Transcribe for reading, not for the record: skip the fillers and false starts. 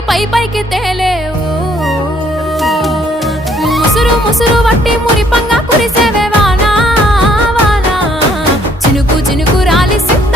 పైకి పైకి తేలేవు ముసురు ముసురు వట్టి మురిపంగా కురిసేవే వానా వానా చినుకు చినుకు రాలి సిద్ధ